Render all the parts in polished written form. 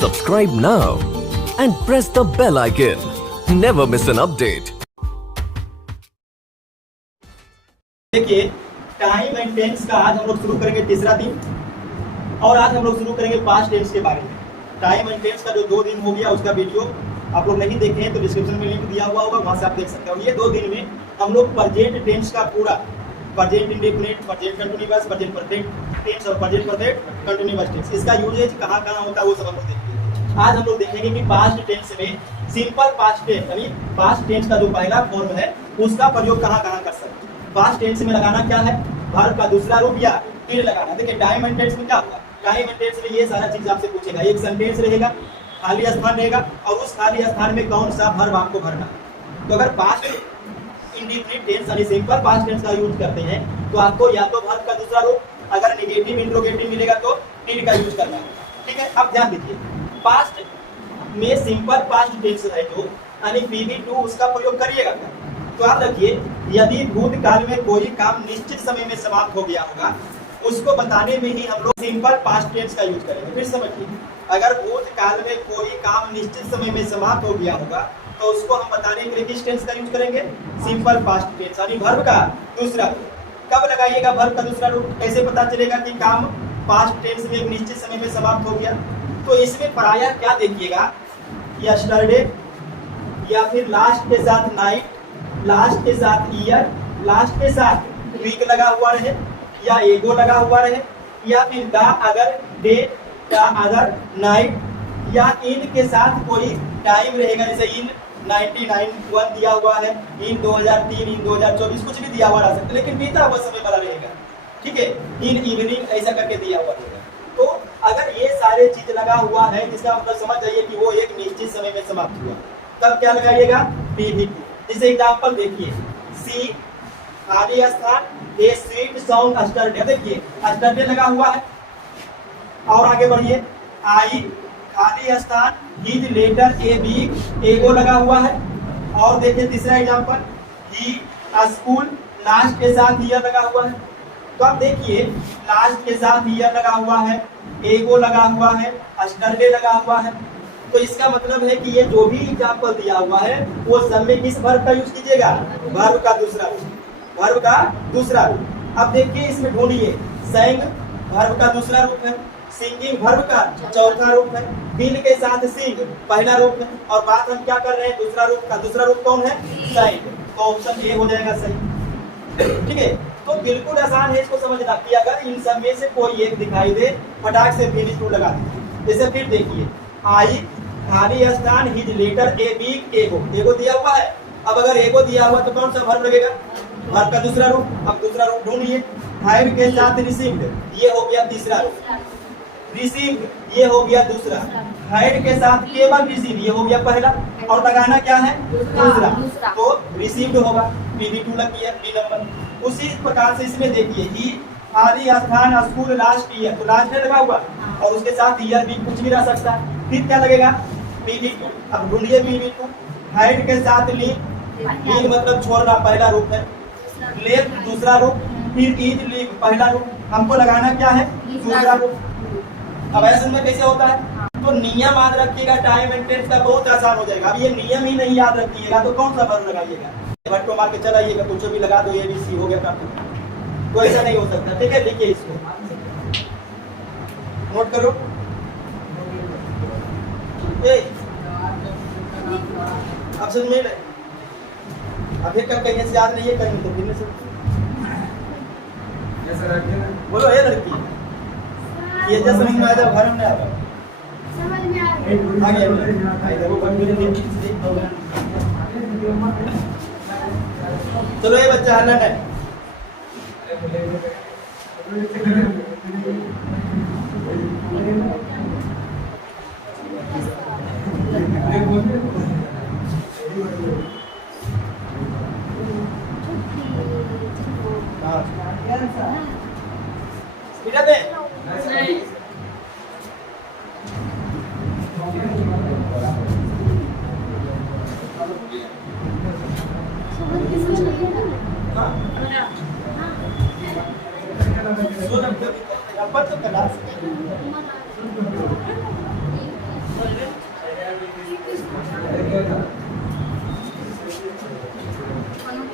Subscribe now and press the bell icon. Never miss an update. देखिए, time and tense का आज हम लोग शुरू करेंगे तीसरा दिन, और आज हम लोग शुरू करेंगे पास्ट टेंस के बारे में। टाइम एंड टेंस का जो 2 दिन हो गया उसका वीडियो आप लोग नहीं देखे हैं तो डिस्क्रिप्शन में लिंक दिया हुआ होगा, वहां से आप देख सकते हो। ये 2 दिन में हम लोग प्रेजेंट टेंस का पूरा present indefinite, present continuous, present perfect tense और प्रेजेंट परफेक्ट कंटीन्यूअस टेंस, इसका यूजेज कहाँ कहाँ होता है वो सब हम लोग देखेंगे। आज हम लोग देखेंगे कि पास्ट टेंस में सिंपल पास्ट टेंस यानी पास्ट टेंस का जो पहला फॉर्म है उसका प्रयोग कहाँ कहाँ कर सकते हैं। पास्ट टेंस में लगाना क्या है, वर्ब का दूसरा रूप या टिल लगाना। देखिए टाइम एंड टेंस में क्या होगा, टाइम एंड टेंस में ये सारा चीज आपसे पूछेगा। एक सेंटेंस रहेगा, खाली स्थान रहेगा, और उस खाली स्थान में कौन सा वर्ब आपको भरना है। तो अगर पास्ट इंडेफिनिट टेंस यानी सिंपल पास्ट टेंस का यूज करते हैं तो आपको या तो वर्ब का दूसरा रूप, अगर नेगेटिव इंट्रोगेटिव मिलेगा तो टिल का यूज करना है। ठीक है, अब ध्यान दीजिए, पास्ट में सिंपल पास्ट टेंस है जो यानी VB2 उसका प्रयोग करिएगा। तो आप रखिए, यदि भूतकाल में कोई काम निश्चित समय में समाप्त हो गया होगा उसको बताने में ही हम लोग सिंपल पास्ट टेंस का यूज करेंगे। फिर समझिए, अगर भूतकाल में कोई काम निश्चित समय में समाप्त हो गया होगा तो उसको हम बताने के लिए किस टेंस का यूज करेंगे, सिंपल पास्ट टेंस यानी वर्ब का दूसरा रूप। कब लगाइएगा वर्ब का दूसरा रूप, कैसे पता चलेगा कि काम पास्ट टेंस में एक निश्चित समय में समाप्त हो गया। तो इसमें प्रायः क्या देखिएगा, यस्टरडे या फिर लास्ट के साथ नाइट, लास्ट के साथ ईयर, लास्ट के साथ वीक लगा हुआ रहे, या एगो लगा हुआ रहे, या फिर द अगर डे, द अदर नाइट, या इन के साथ कोई टाइम रहेगा, जैसे इन 1991 दिया हुआ है, इन 2003, इन 2024 कुछ भी दिया हुआ रह सकता है, लेकिन बीता हुआ समय वाला रहेगा। ठीक है, इन इवनिंग ऐसा करके दिया हुआ रहेगा। तो अगर ये सारे चीज लगा हुआ है जिसका मतलब समझ जाइए कि वो एक निश्चित समय में समाप्त हुआ, तब क्या लगाइएगा, VB2। जैसे एग्जाम्पल देखिए, सी खाली स्थान, ए स्वीट सॉन्ग अस्टरडे, देखिए अस्टरडे लगा हुआ है। और आगे बढ़िए, आई खाली स्थान, हिज लेटर ए वीक, एगो लगा हुआ है। और देखिए तीसरा एग्जाम्पल, ही स्कूल, लास्ट के साथ ईयर लगा हुआ है। तो आप देखिए, लास्ट के साथ ईयर लगा हुआ है, एगो लगा हुआ है, अस्टरडे लगा हुआ है। तो इसका मतलब है कि ये जो भी एग्जाम्पल दिया हुआ है वो सब में किस वर्ब का यूज कीजिएगा, वर्ब का दूसरा रूप, वर्ब का दूसरा रूप। अब देखिए इसमें ढूंढिए, सेंग वर्ब का दूसरा रूप है, सिंगिंग वर्ब का चौथा रूप है, बिल के साथ सिंग पहला रूप है, और बात हम क्या कर रहे हैं, दूसरा रूप का। दूसरा रूप कौन है, सेंग। तो ऑप्शन ए हो जाएगा सही। ठीक है, तो बिल्कुल आसान है इसको समझना कि अगर इन सब में से कोई एक दिखाई दे, फटाक से VB2 लगा दीजिए। जैसे फिर देखिए, आई खाली स्थान, हिज लेटर ए वीक, एगो, एगो दिया हुआ है। अब अगर एगो दिया हुआ तो कौन सा वर्ब लगेगा, वर्ब का दूसरा रूप। अब दूसरा रूप ढूंढिए, हाइव के साथ रिसीव्ड, ये हो गया तीसरा रूप, रिसीव्ड ये हो गया दूसरा, हाइड के साथ केवल रिसीव ये हो गया पहला, और लगाना क्या है, दूसरा। तो रिसीव्ड होगा, VB2 लग गया, बी नंबर। उसी प्रकार से इसमें देखिए, ही खाली स्थान, स्कूल, लास्ट ईयर, तो लास्ट में लगा हुआ और उसके साथ ईयर भी कुछ भी रह सकता है। फिर क्या लगेगा, VB2। अब ढूंढिए VB2, हाइड के साथ लीव, लीव मतलब छोड़ना पहला रूप है, लेफ्ट दूसरा रूप, फिर इज लीव पहला रूप, हमको लगाना क्या है, दूसरा रूप। अब ऐसे में कैसे होता है, तो नियम याद रखिएगा, टाइम एंड टेंस का बहुत आसान हो जाएगा। अब ये नियम ही नहीं याद रखिएगा तो कौन सा वर्ब लगाइएगा, भट्टो मार के चलाइएगा, कुछ भी लगा दो, ABC हो गया काम। तो ऐसा नहीं हो सकता। ठीक है, लिखिए इसको, नोट करो। अब समझ में अभी कब कहीं से याद नहीं है, कहीं तो फिर से बोलो, ये लड़की ये जब समझ में आ जाए, घर में आ जाओ, समझ में आ गया। चलो ये बच्चा हल्ला है,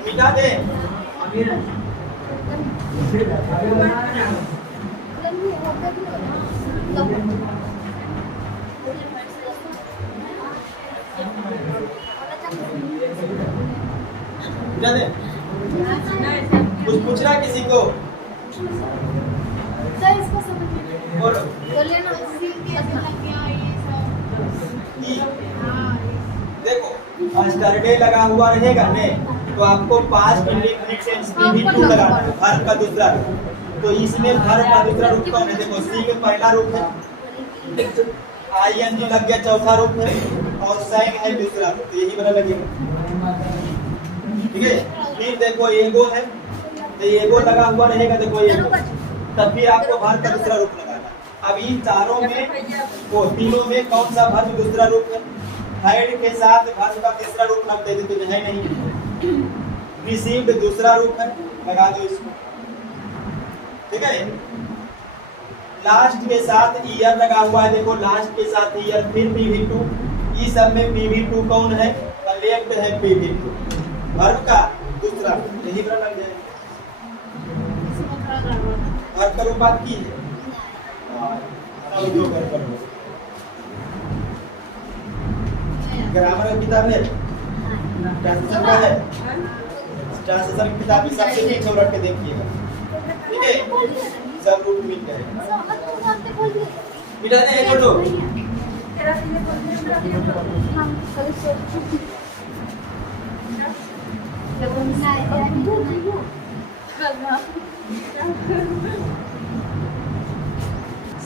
मिटा दे। मिटा दे। कुछ पूछना किसी को? सर इसको समझ में बोलो। बोलिए ना सी कैसे लग गया ये सब। ई। हाँ देखो स्टरडे लगा हुआ रहेगा ने तो आपको पास्ट इंडेफिनिट टेंस PP2 लगाना है, वर्ब का दूसरा रूप। तो इसमें वर्ब का दूसरा रूप कौन है? देखो सी में पहला रूप है, ING लग गया चौथा रूप है, और साइन है दूसरा रूप, तो यही वाला लगेगा। ठीक है। फिर देखो एगो है, तो एगो लगा हुआ रहेगा, देखो एगो, तब फिर आपको वर्ब का दूसरा रूप लगाना। अब इन चारों में वो तीनों में कौन सा वर्ब दूसरा रूप है? हाइड के साथ वर्ब का तीसरा रूप लग देते तो है नहीं। रिसीव्ड दूसरा रूप है, लगा दो इसको। ठीक है। लास्ट के साथ ईयर लगा हुआ है, देखो लास्ट के साथ ईयर, फिर PV2। इस सब में PV2 कौन है? लेफ्ट है PV2, वर्ब का दूसरा, यही पर लग जाएगा। वर्ब का रूप बात की है। ग्रामर की किताब है, ट्रांसलेशन का है, ट्रांसलेशन की किताब भी सबसे नीचे रख के देखिएगा। ठीक है। सब रूट मिल जाएगा। मिटा दे एक फोटो।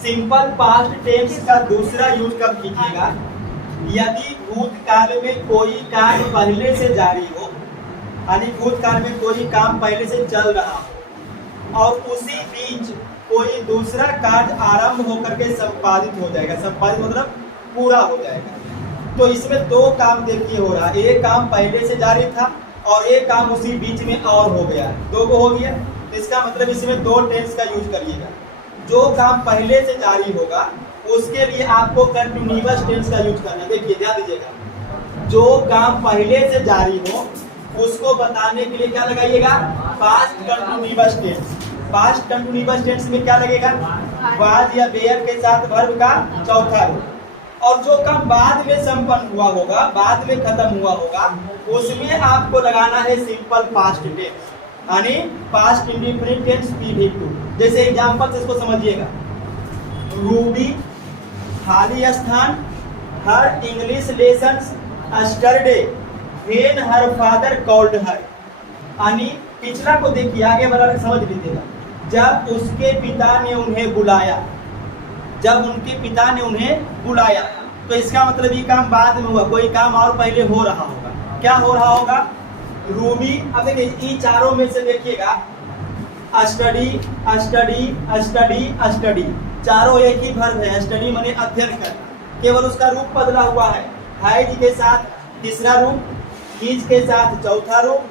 सिंपल पास्ट टेंस का दूसरा यूज कब कीजिएगा? यदि भूतकाल में कोई कार्य पहले से जारी हो, यानी भूतकाल में कोई काम पहले से चल रहा हो और उसी बीच कोई दूसरा कार्य आरंभ होकर के संपादित हो जाएगा। संपादित मतलब पूरा हो जाएगा। तो इसमें दो काम देखिए हो रहा है, एक काम पहले से जारी था और एक काम उसी बीच में और हो गया, दो को हो गया। तो इसका मतलब इसमें दो टेंस का यूज करिएगा। जो काम पहले से जारी होगा उसके लिए आपको कंटिन्यूअस टेंस का यूज करना है। देखिए ध्यान दीजिएगा, जो काम पहले से जारी हो उसको बताने के लिए क्या लगाइएगा? Past continuous tense. Past continuous tense में क्या लगेगा? वाज या वेयर के साथ वर्ब का चौथा रूप। और जो काम बाद में संपन्न हुआ होगा, बाद में खत्म हुआ होगा, उसमें आपको लगाना है सिंपल पास्ट टेंस, यानी पास्ट इंडेफिनिट टेंस PV2। जैसे एग्जांपल से इसको समझिएगा। रूबी खाली स्थान, her English lessons yesterday when her father called her. यानी पिछला को देखिए, आगे वाला समझ लीजिएगा। जब उसके पिता ने उन्हें बुलाया, जब उनके पिता ने उन्हें बुलाया, तो इसका मतलब ये काम बाद में हुआ, कोई काम और पहले हो रहा होगा। क्या हो रहा होगा? रूबी। अब देखिए इन चारों में से देखिएगा, स्टडी स्टडी स्टडी स्टडी, चारों एक ही वर्ब है। स्टडी माने अध्ययन करना, केवल उसका रूप बदला हुआ है। हाइज के साथ तीसरा रूप, कीज के साथ चौथा रूप,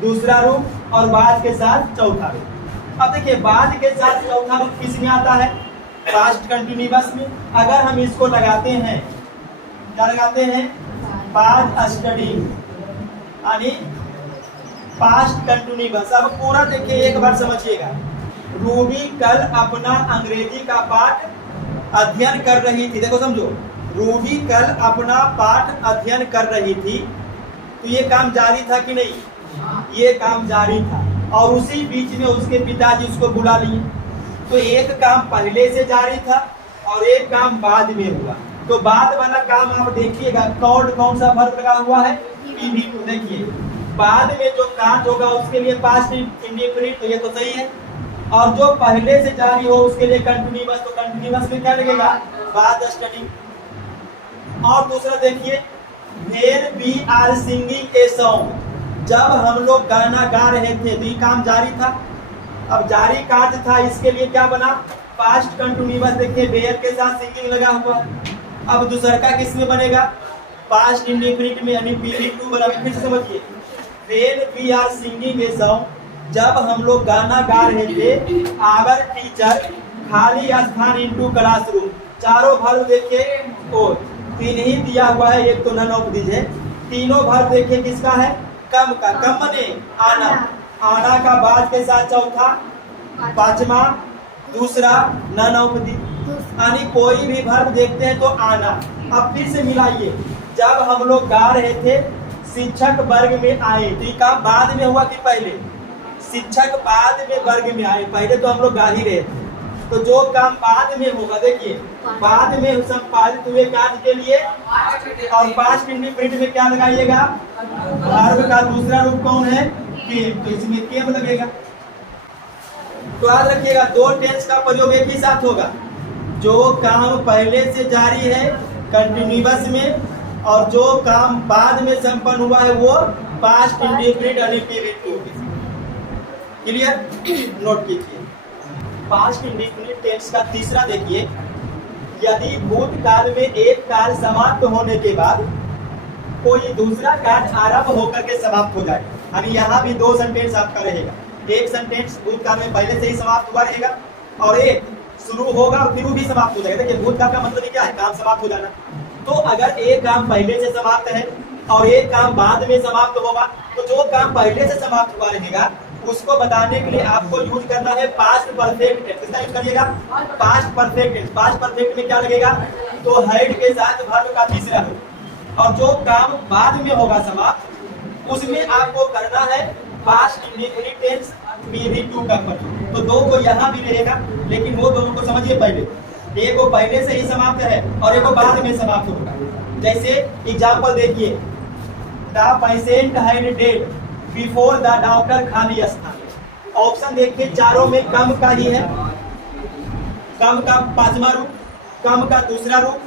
दूसरा रूप, और बाद के साथ चौथा रूप। अब देखिए बाद के साथ चौथा रूप किस में आता है? पास्ट कंटिन्यूअस में। अगर हम इसको लगाते हैं, क्या लगाते हैं? पास्ट स्टडी, यानी पास्ट कंटिन्यूअस। अब पूरा देखिए, एक बार समझिएगा। रूबी कल अपना अंग्रेजी का पाठ अध्ययन कर रही थी। देखो समझो, रूबी कल अपना पाठ अध्ययन कर रही थी, तो ये काम जारी था कि नहीं? ये काम जारी था, और उसी बीच में उसके पिताजी उसको बुला लिए। तो एक काम पहले से जारी था और एक काम बाद में हुआ। तो बाद वाला काम आप देखिएगा, कौन सा वर्ब लगा हुआ है? PV2। देखिए बाद में जो काज होगा उसके लिए पास्ट इंडेफिनिट, तो ये तो सही है। और जो पहले से जारी हो उसके लिए कंटिन्यूअस, तो कंटिन्यूअस में क्या लगेगा? बाद स्टडी। और दूसरा देखिए, when we are singing a song, जब हम लोग गाना गा रहे थे, तो ये काम जारी था। अब जारी कार्य था, इसके लिए क्या बना? Past continuous. देखिए वेयर के साथ सिंगिंग लगा हुआ। अब दूसरा का किस में बनेगा? पास्ट इंडेफिनिट में, यानी PV2 बना। फिर से समझिए, when we are singing a song, जब हम लोग गाना गा रहे थे, आवर टीचर खाली स्थान इनटू क्लासरूम। चारों वर्ब देखिए, और तीन ही दिया हुआ है, एक तो नन ऑफ दीज है। तीनों भर देखिए किसका है, कम का। कम बने आना, आना का बाद के साथ चौथा, पांचवा, दूसरा, ननौपदी। यानी कोई भी वर्ब देखते हैं तो आना। अब फिर से मिलाइए, जब हम लोग गा रहे थे शिक्षक वर्ग में आए, तो ये काम बाद में हुआ कि पहले? शिक्षक बाद में वर्ग में आए, पहले तो हम लोग गा ही रहे थे। तो जो काम बाद में होगा, देखिए बाद में संपादित हुए कार्य के लिए और पास्ट इंडिफिनिट में क्या लगाइएगा, वर्ब का दूसरा रूप कौन है, केम, तो इसमें केम लगेगा। तो याद रखिएगा दो टेंस का प्रयोग एक ही साथ होगा। जो काम पहले से जारी है कंटिन्यूअस में, और जो काम बाद में संपन्न हुआ है वो पास्ट इंडिफिनिट यानी PV2। क्लियर? नोट कीजिए। पास्ट इंडिफिनिट टेंस का तीसरा देखिए, यदि भूतकाल में एक कार्य समाप्त होने के बाद कोई दूसरा कार्य आरंभ होकर के समाप्त हो जाए। यानी यहाँ भी दो सेंटेंस आपका रहेगा, एक सेंटेंस भूतकाल में पहले से ही समाप्त हुआ रहेगा और एक शुरू होगा और फिर वो भी समाप्त हो जाएगा। देखिए भूतकाल का मतलब क्या है, काम समाप्त हो जाना। तो अगर एक काम पहले से समाप्त है और एक काम बाद में समाप्त होगा, तो जो काम पहले से समाप्त हुआ रहेगा उसको बताने के लिए आपको यूज करना है पास्ट परफेक्ट टेंस। किसका यूज करिएगा, past perfect tense. Past perfect में क्या लगेगा, तो हैड के साथ वर्ब का तीसरा रूप। और जो काम बाद में होगा समाप्त, उसमें आपको करना है पास्ट इंडिफिनिट टेंस PV2 का प्रयोग। तो दो को यहाँ भी रहेगा, लेकिन वो दोनों को समझिए पहले, एक को पहले से ही समाप्त है और एक को बाद में समाप्त होगा। जैसे एग्जाम्पल देखिए, the patient had dead before the doctor खाली स्थान। ऑप्शन देखिए चारों में कम का ही है, कम का पांचवा रूप, कम का दूसरा रूप,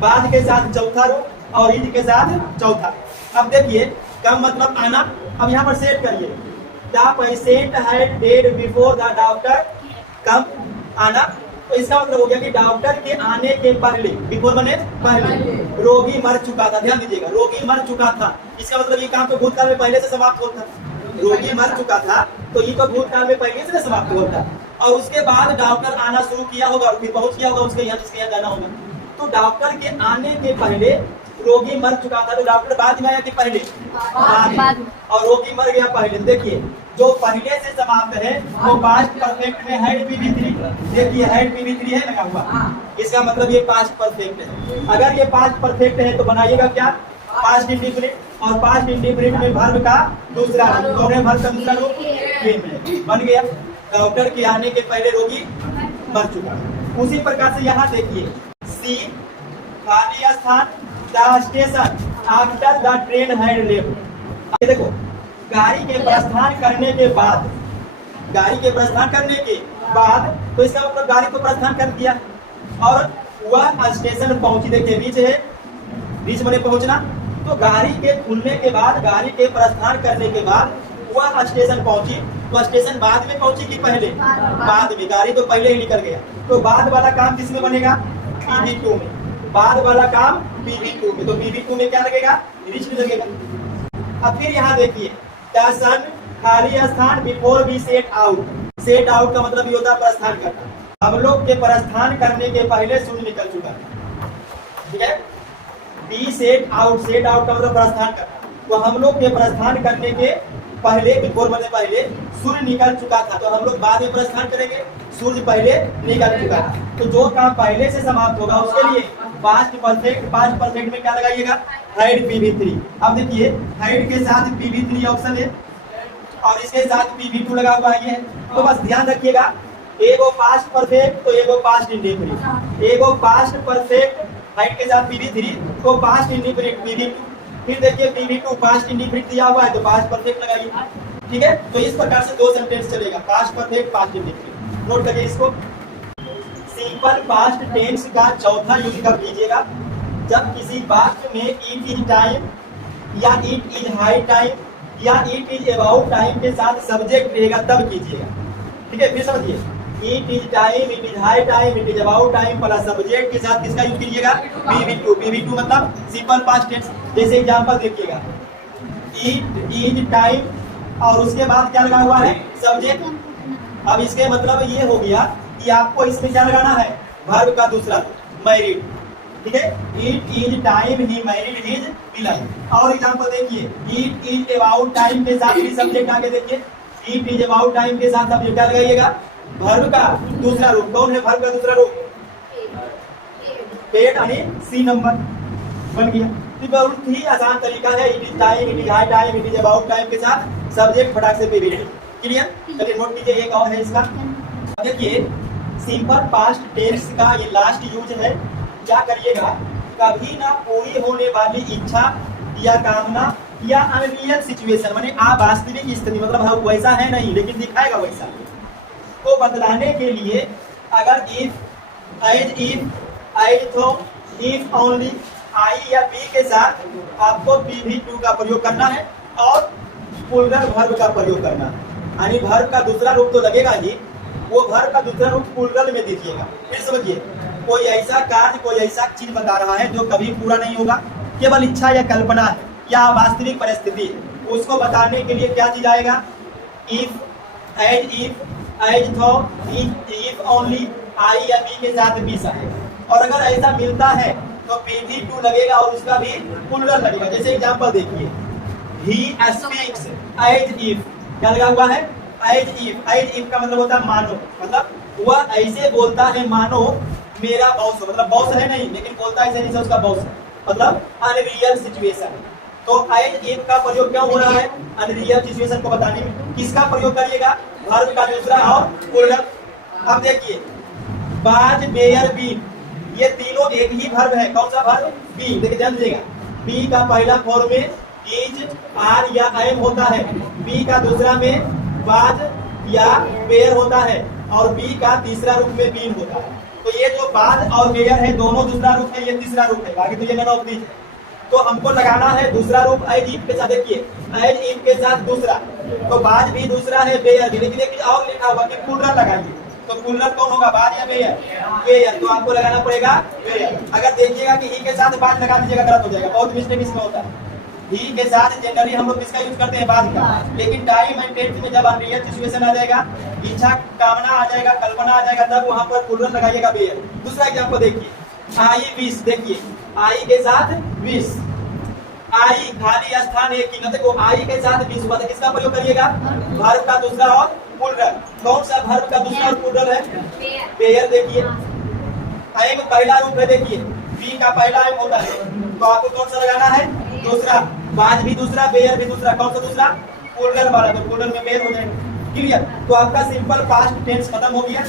बाद के साथ चौथा रूप और ईद के साथ चौथा। अब देखिए कम मतलब आना। अब यहाँ पर सेट करिए, the patient had dead before the doctor, come आना। तो इसका मतलब हो गया कि डॉक्टर के आने के पहले, बिफोर बने पहले, रोगी मर चुका था। ध्यान दीजिएगा, रोगी मर चुका था, इसका मतलब ये काम तो भूतकाल में पहले से समाप्त होता। रोगी मर चुका था तो ये तो भूतकाल में पहले से समाप्त होता, और उसके बाद डॉक्टर आना शुरू किया होगा, फिर पहुंच गया होगा उसके यहाँ जिसके यहाँ जाना होगा। तो डॉक्टर के आने के पहले रोगी मर चुका था, तो डॉक्टर बाद में आया कि पहले? बाद। और रोगी मर गया पहले। देखिए जो पहले से समाप्त है वो पास्ट परफेक्ट में हैड PV3। देखिए हैड PV3 है लगा हुआ, इसका मतलब ये पास्ट परफेक्ट है। अगर ये पास्ट परफेक्ट है तो बनाइएगा क्या, पास्ट इंडिफिनिट। और पास्ट इंडिफिनिट में वर्ब का दूसरा रूप, कौन है वर्ब का दूसरा रूप? केम है। बन गया, डॉक्टर के आने के पहले रोगी मर चुका। उसी प्रकार से यहाँ देखिए, सी खाली स्थान, the station after the train had left. देखो गाड़ी के प्रस्थान करने के बाद, गाड़ी के प्रस्थान करने के बाद, तो इसका मतलब गाड़ी को प्रस्थान कर दिया और वह स्टेशन पहुंची। देखिए बीच है, बीच में पहुंचना। तो गाड़ी के खुलने के बाद, गाड़ी के प्रस्थान करने के बाद वह स्टेशन पहुंची। तो स्टेशन बाद में पहुंची कि पहले? बाद में। गाड़ी तो पहले ही निकल गया, तो बाद वाला काम किसमें बनेगा? PV2 में। बाद वाला काम PV2 में। तो PV2 में क्या लगेगा? रिच में लगेगा। अब फिर यहाँ देखिए, द सन खाली स्थान before we set out. Set out का मतलब ये होता है प्रस्थान करना। हम लोग के प्रस्थान करने के पहले सूर्य निकल चुका है, ठीक है। Be set out, set out का मतलब प्रस्थान करना। तो हम लोग के प्रस्थान करने के पहले, बिफोर मतलब पहले, सूर्य निकल चुका था। तो हम लोग बाद में प्रस्थान करेंगे, सूर्य पहले निकल चुका था। तो जो काम पहले से समाप्त होगा उसके लिए पास्ट परफेक्ट। पास्ट परफेक्ट में क्या लगाइएगा? Had PV3। अब देखिए हैड के साथ PV3 ऑप्शन है और इसके साथ PV2 लगा हुआ है। तो बस ध्यान रखिएगा, एगो पास्ट परफेक्ट तो एगो पास्ट इंडिफिनिट। एगो पास्ट परफेक्ट हैड के साथ PV3, तो पास्ट इंडिफिनिट PV2। फिर देखिए PV2 पास्ट इंडिफिनिट दिया हुआ है तो पास्ट परफेक्ट लगाइए, ठीक है। तो इस प्रकार से दो सेंटेंस चलेगा, past perfect, past indefinite. Note करिए इसको। सिंपल पास्ट टेंस का चौथा यूज कब कीजिएगा? जब किसी वाक्य में इट इज टाइम या इट इज हाई टाइम या इट इज अबाउट टाइम के साथ सब्जेक्ट रहेगा तब कीजिएगा, ठीक है। फिर समझिए, it is time, it is high time, it is about time plus subject के साथ किसका यूज कीजिएगा? PV2। PV2 मतलब सिंपल पास्ट टेंस। जैसे एग्जांपल देखिएगा, इट इज टाइम और उसके बाद क्या लगा हुआ है? सब्जेक्ट। अब इसके मतलब ये हो गया कि आपको इसमें क्या लगाना है? वर्ब का दूसरा, मैरिड। ठीक है, it is time he married his villain. और एग्जांपल देखिए, इट इज अबाउट टाइम के साथ भी सब्जेक्ट आगे देखिए, इट इज अबाउट टाइम के साथ सब्जेक्ट आ लगाइएगा, वर्ब का दूसरा रूप। कौन है वर्ब का दूसरा रूप? पेड यानी सी नंबर बन गया। तो बहुत ही आसान तरीका है, it is time, it is high time, it is about time के साथ सब्जेक्ट फटाक से पीरियड। क्लियर? चलिए नोट कीजिए, एक और है इसका। देखिए सिंपल पास्ट टेंस का ये लास्ट यूज है। क्या करिएगा, कभी ना पूरी होने वाली इच्छा या कामना या अनरियल सिचुएशन, माने अवास्तविक स्थिति, मतलब हाँ वैसा है नहीं लेकिन दिखाएगा वैसा, को बतलाने के लिए अगर इफ, एज थो, इफ ओनली, आई या बी के साथ आपको PV2 का प्रयोग करना है और प्लूरल वर्ब का प्रयोग करना है। यानी वर्ब का दूसरा रूप तो लगेगा ही, वो वर्ब का दूसरा रूप प्लूरल में दीजिएगा। फिर समझिए, कोई ऐसा कार्य, कोई ऐसा चीज बता रहा है जो कभी पूरा नहीं होगा, केवल इच्छा या कल्पना है या वास्तविक परिस्थिति है, उसको बताने के लिए क्या चीज आएगा? इफ, एज थो, इफ ओनली, आई या बी के साथ भी आएगा। और अगर ऐसा मिलता है तो PV2 लगेगा और उसका भी प्लूरल लगेगा। जैसे एग्जांपल देखिए, ही स्पीक्स एज इफ, क्या लगा हुआ है? As if. एज इफ का मतलब होता है मानो, मतलब वह ऐसे बोलता है मानो मेरा बॉस हो, मतलब बॉस है नहीं लेकिन बोलता है ऐसे जैसे उसका बॉस है, मतलब अनरियल सिचुएशन। तो एज इफ का प्रयोग क्यों हो रहा है? अनरियल सिचुएशन को बताने में। किसका प्रयोग करिएगा? वर्ब का दूसरा और प्लूरल। अब देखिए, बाज, बेयर, बी, ये तीनों एक ही वर्ब है। कौन सा वर्ब? बी। देखिए ध्यान दीजिएगा, बी का पहला फॉर्म में इज, आर या एम होता है, बी का दूसरा में बाज या बेयर होता है और बी का तीसरा रूप में बीन होता है। तो ये जो बाज और बेयर है दोनों दूसरा रूप है, ये तीसरा रूप है, बाकी तो ये नन ऑफ दीज है। तो हमको लगाना है दूसरा रूप एज इफ के साथ। देखिए एज इफ के साथ दूसरा, तो बाज भी दूसरा है, बेयर भी, लेकिन देखिए और लिखा हुआ कि प्लूरल लगाइए, तो प्लूरल कौन होगा? बाज या बेयर? बेयर। तो आपको लगाना पड़ेगा बेयर। अगर देखिएगा कि ही के साथ बाज लगा दीजिएगा, गलत हो जाएगा, बहुत मिस्टेक इसमें होता है। ही के साथ जनरली हम लोग किसका यूज करते हैं? बाज का। लेकिन टाइम एंड टेंस में जब अनरियल सिचुएशन आ जाएगा, इच्छा कामना आ जाएगा, कल्पना आ जाएगा, तब वहां पर प्लूरल लगाइएगा बेयर। दूसरा एग्जांपल देखिए, आई विश। देखिए आई के साथ विश, आई खाली स्थान एक ही, देखो आई के साथ विश हुआ, तो किसका प्रयोग करिएगा? वर्ब का दूसरा और प्लूरल। कौन सा वर्ब का दूसरा और प्लूरल है? बेयर। देखिए एम पहला रूप है, देखिए बी का पहला एम होता है, तो आपको कौन सा लगाना है? दूसरा। बाज भी दूसरा, बेयर भी दूसरा, कौन सा दूसरा? प्लूरल वाला, तो प्लूरल में बेयर हो जाएगा। क्लियर? तो आपका सिंपल पास्ट टेंस खत्म हो गया।